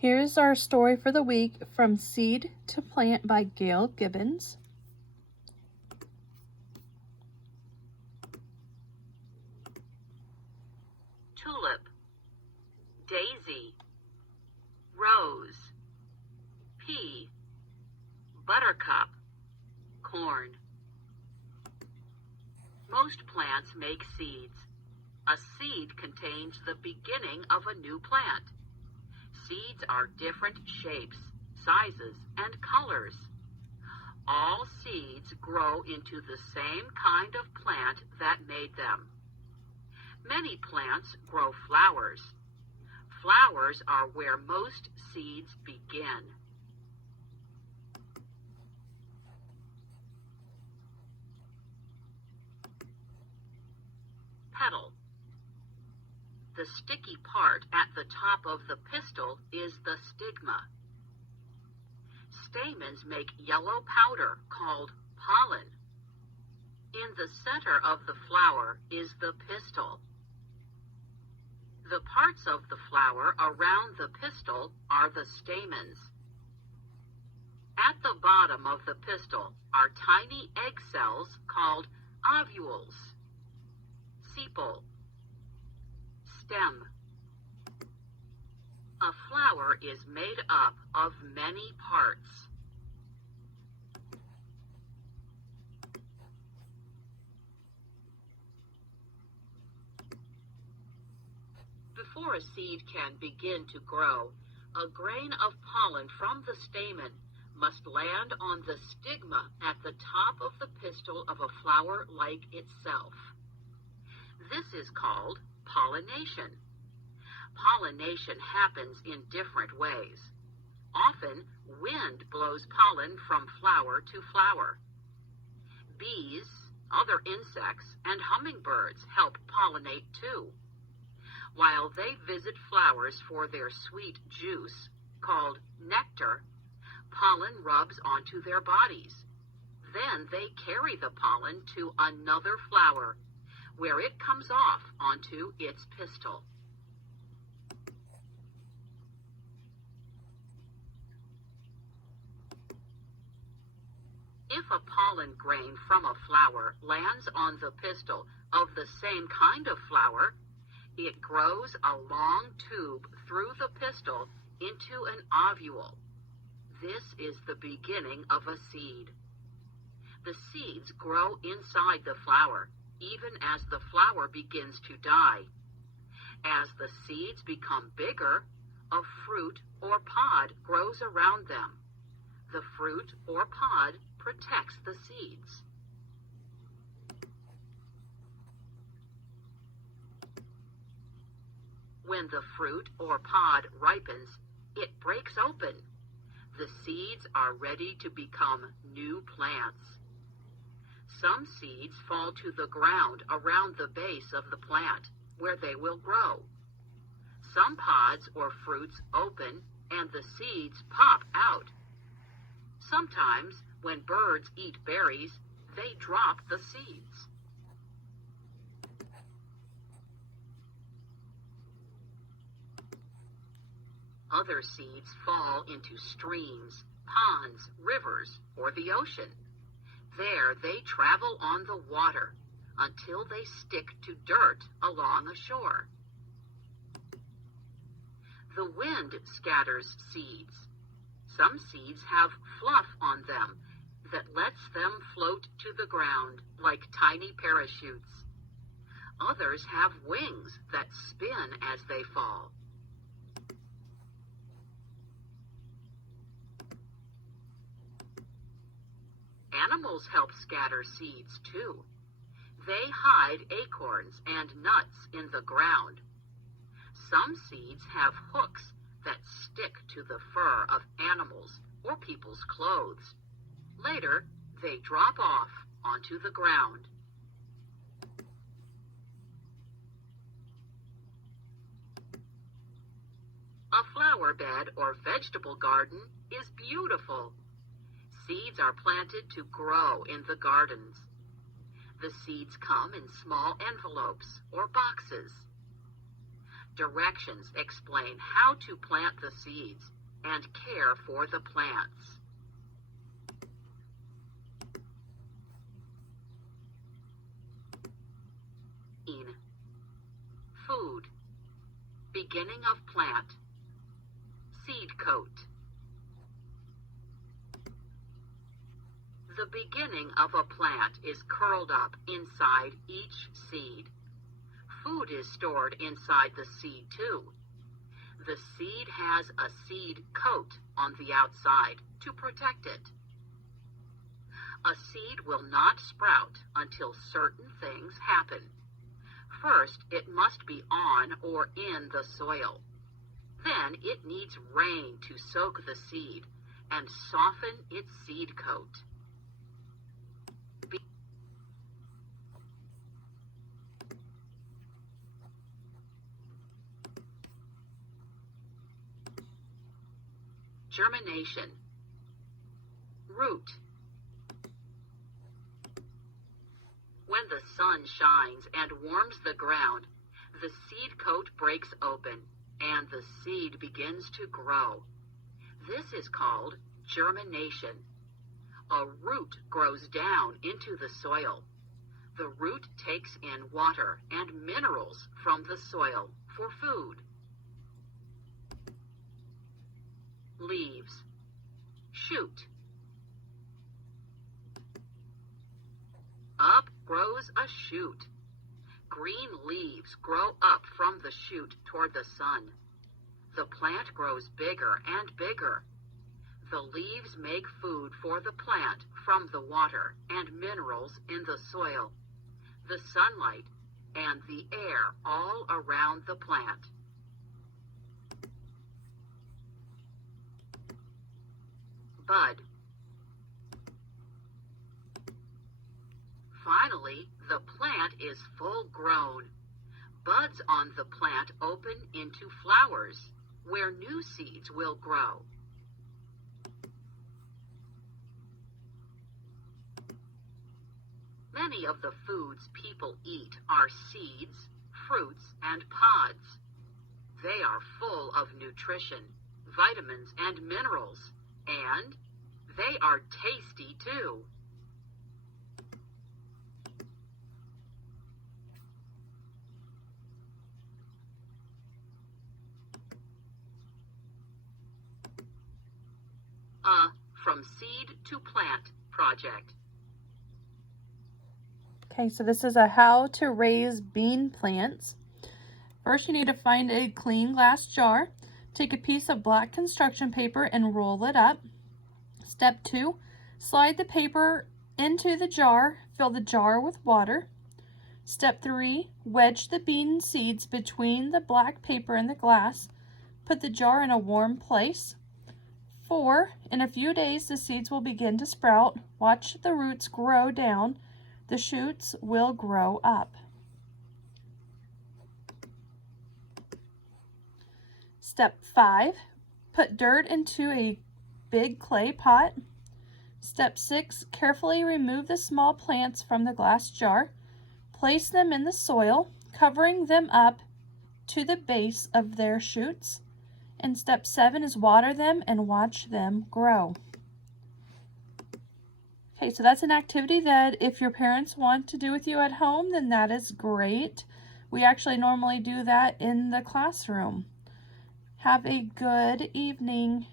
Here's our story for the week from Seed to Plant by Gail Gibbons. Tulip, daisy, rose, pea, buttercup, corn. Most plants make seeds. A seed contains the beginning of a new plant. Seeds are different shapes, sizes, and colors. All seeds grow into the same kind of plant that made them. Many plants grow flowers. Flowers are where most seeds begin. Petal. The sticky part at the top of the pistil is the stigma. Stamens make yellow powder called pollen. In the center of the flower is the pistil. The parts of the flower around the pistil are the stamens. At the bottom of the pistil are tiny egg cells called ovules. Sepal. Stem. A flower is made up of many parts. Before a seed can begin to grow, a grain of pollen from the stamen must land on the stigma at the top of the pistil of a flower like itself. This is called pollination. Pollination happens in different ways. Often, wind blows pollen from flower to flower. Bees, other insects, and hummingbirds help pollinate too. While they visit flowers for their sweet juice, called nectar, pollen rubs onto their bodies. Then they carry the pollen to another flower, where it comes off onto its pistil. If a pollen grain from a flower lands on the pistil of the same kind of flower, it grows a long tube through the pistil into an ovule. This is the beginning of a seed. The seeds grow inside the flower, even as the flower begins to die. As the seeds become bigger, a fruit or pod grows around them. The fruit or pod protects the seeds. When the fruit or pod ripens, it breaks open. The seeds are ready to become new plants. Some seeds fall to the ground around the base of the plant, where they will grow. Some pods or fruits open and the seeds pop out. Sometimes, when birds eat berries, they drop the seeds. Other seeds fall into streams, ponds, rivers, or the ocean. There they travel on the water until they stick to dirt along a shore. The wind scatters seeds. Some seeds have fluff on them that lets them float to the ground like tiny parachutes. Others have wings that spin as they fall. Animals help scatter seeds too. They hide acorns and nuts in the ground. Some seeds have hooks that stick to the fur of animals or people's clothes. Later, they drop off onto the ground. A flower bed or vegetable garden is beautiful. Seeds are planted to grow in the gardens. The seeds come in small envelopes or boxes. Directions explain how to plant the seeds and care for the plants. Food. Beginning of plant. Seed coat. The beginning of a plant is curled up inside each seed. Food is stored inside the seed too. The seed has a seed coat on the outside to protect it. A seed will not sprout until certain things happen. First, it must be on or in the soil. Then it needs rain to soak the seed and soften its seed coat. Germination. Root. When the sun shines and warms the ground, the seed coat breaks open and the seed begins to grow. This is called germination. A root grows down into the soil. The root takes in water and minerals from the soil for food. Leaves. Shoot. Up grows a shoot. Green leaves grow up from the shoot toward the sun. The plant grows bigger and bigger. The leaves make food for the plant from the water and minerals in the soil, the sunlight, and the air all around the plant. Bud. Finally, the plant is full grown. Buds on the plant open into flowers, where new seeds will grow. Many of the foods people eat are seeds, fruits, and pods. They are full of nutrition, vitamins, and minerals, and they are tasty too. From Seed to Plant project. Okay, so this is a how to raise bean plants. First, you need to find a clean glass jar. Take a piece of black construction paper and roll it up. Step 2, slide the paper into the jar. Fill the jar with water. Step 3, wedge the bean seeds between the black paper and the glass. Put the jar in a warm place. 4, in a few days, the seeds will begin to sprout. Watch the roots grow down. The shoots will grow up. Step 5, put dirt into a big clay pot. Step 6, carefully remove the small plants from the glass jar. Place them in the soil, covering them up to the base of their shoots. And step 7 is water them and watch them grow. Okay, so that's an activity that if your parents want to do with you at home, then that is great. We actually normally do that in the classroom. Have a good evening.